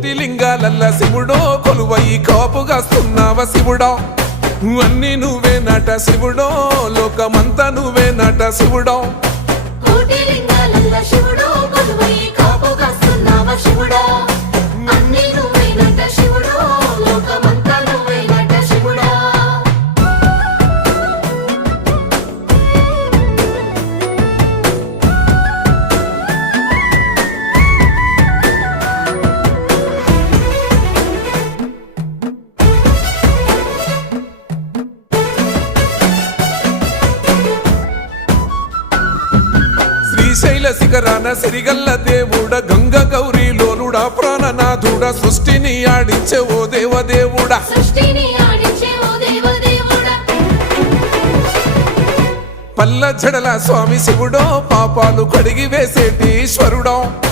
కోటి లింగాలల్ల శివుడో కొలువయి కాపుగాస్తున్నావ శివుడా అన్ని నువ్వే నట శివుడో లోకమంతా నువ్వే నట శివుడో కోటి లింగాలల్ల శివుడో కొలువయి కాపుగాస్తున్నావ శివుడా అన్ని నువ్వే నట శివుడో లోకమంతా నువ్వే నట శివుడా శ్రీశైల శిఖరాన సిరిగల్ల దేవుడ గంగ గౌరీ లోలుడా ప్రాణనాథుడా సృష్టిని ఆడించే ఓ దేవదేవుడా సృష్టిని ఆడించే ఓ దేవదేవుడా పల్ల జడల స్వామి శివుడో పాపాలు కడిగి వేసేటి ఈశ్వరుడో